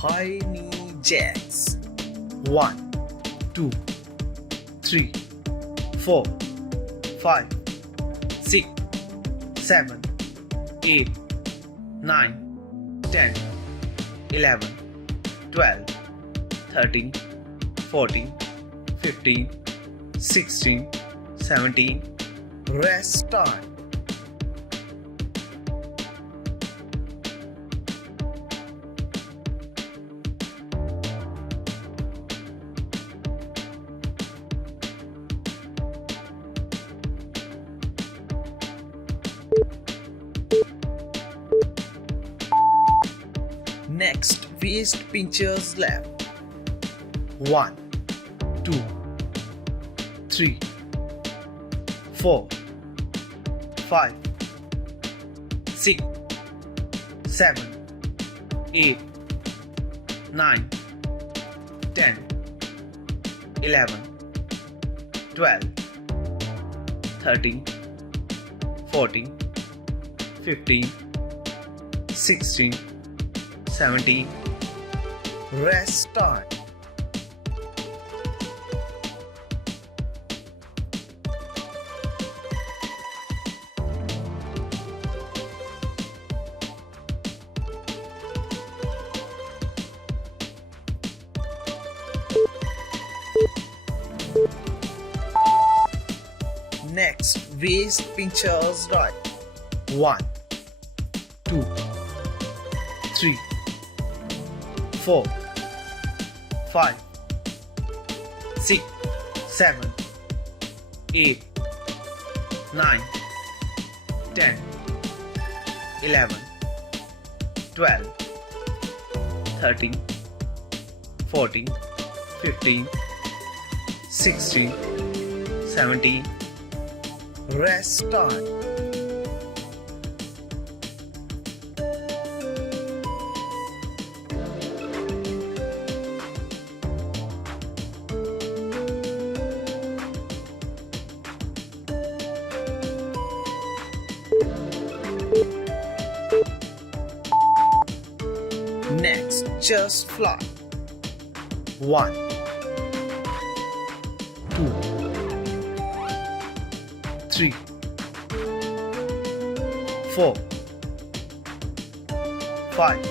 high knee jacks. 1, 2, 3, 4, 5, 6, 7, 8, 9, 10, 11, 12, 13, 14, 15, 16, 17. Rest time. Next, waist pinchers left. 1, 2, 3, 4, 5, 6, 7, 8, 9, 10, 11, 12, 13, 14, 15, 16, 17. Rest time. Next, waist pinchers right. 1, 2, 3, 4, 5, 6, 7, 8, 9, 10, 11, 12, 13, 14, 15, 16, 17. Rest time. Next, just fly. 1, 2, 3, 4, 5,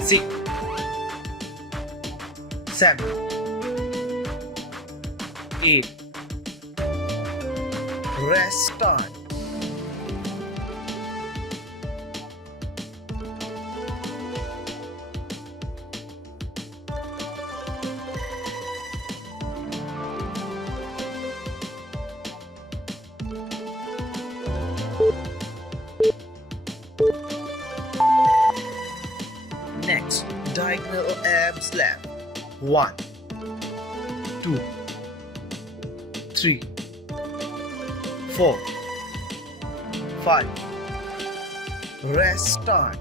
6, 7, 8. Rest time. Next, diagonal abs left. 1, 2, 3, 4, 5. Rest time.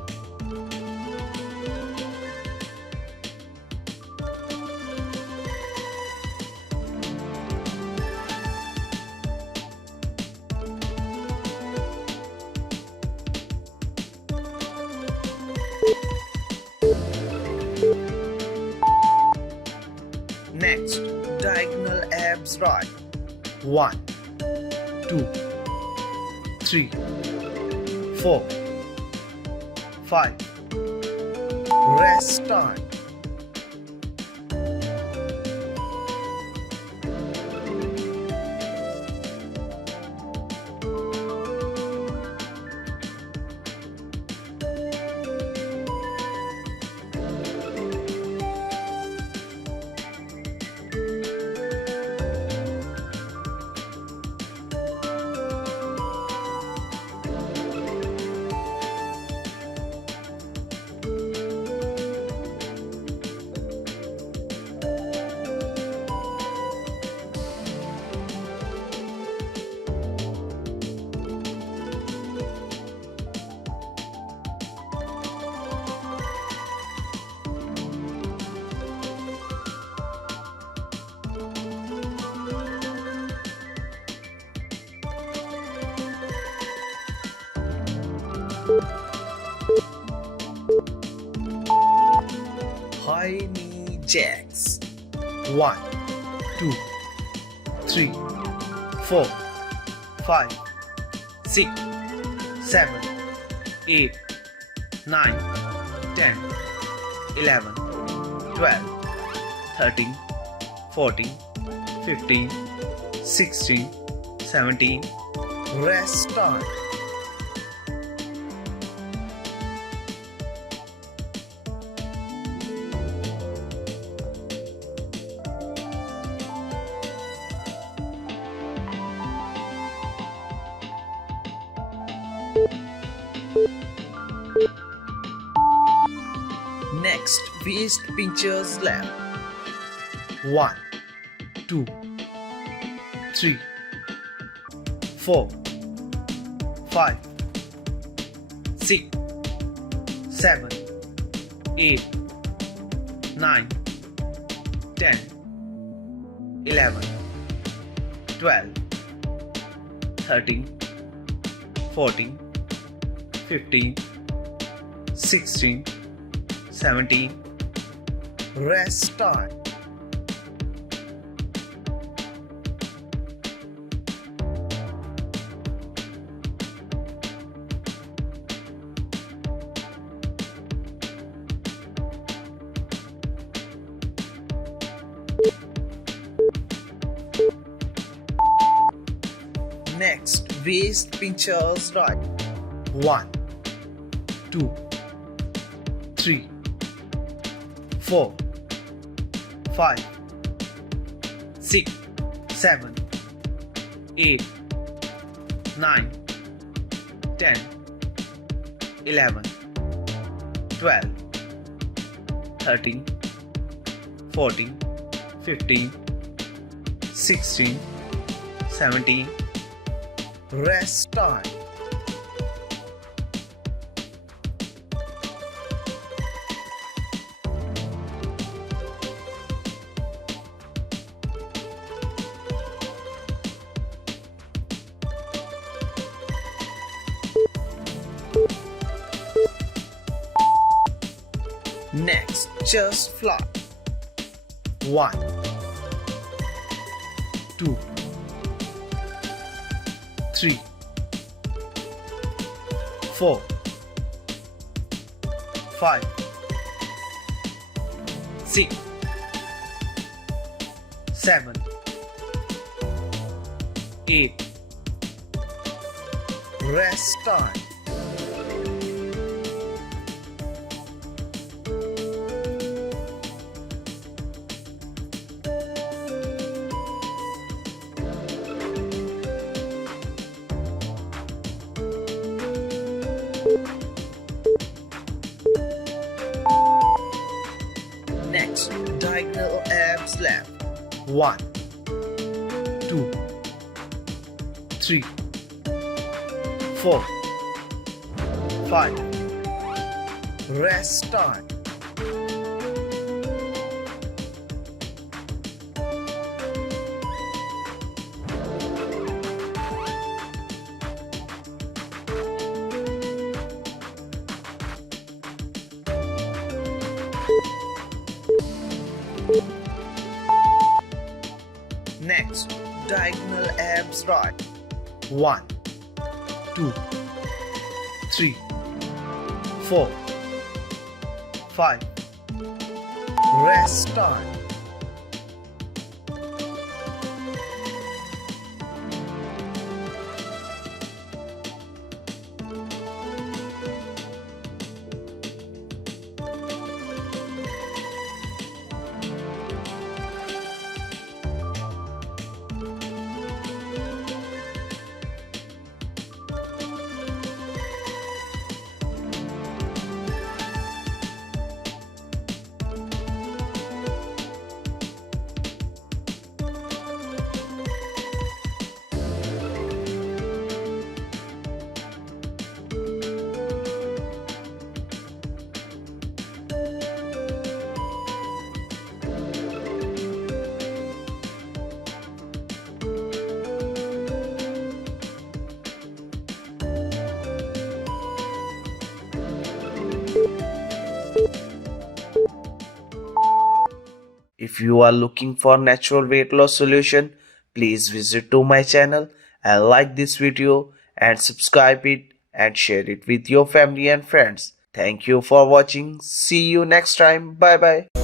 Next, diagonal abs right. 1, 2, 3, 4, 5. Rest time. high knee jacks. 1, 2, 3, 4, 5, 6, 7, 8, 9, 10, 11, 12, 13, 14, 15, 16, 17. Rest time. Next, waist pinchers slab. 1, 2, 3, 4, 5, 6, 7, 8, 9, 10, 11, 12, 13, 14, 15, 16, 17. Rest time. Next, waist pinchers right. 1, 2, 3, 4, 5, 6, 7, 8, 9, 10, 11, 12, 13, 14, 15, 16, 17. Rest time. Next, chest fly. 1, 2, 3, 4, 5, 6, 7, 8. Rest time. Next, diagonal abs slab. 1, 2, 3, 4, 5. Rest time. Next, diagonal abs right. 1, 2, 3, 4, 5. Rest time. If you are looking for natural weight loss solution, please visit to my channel and like this video and subscribe it and share it with your family and friends. Thank you for watching. See you next time. Bye bye.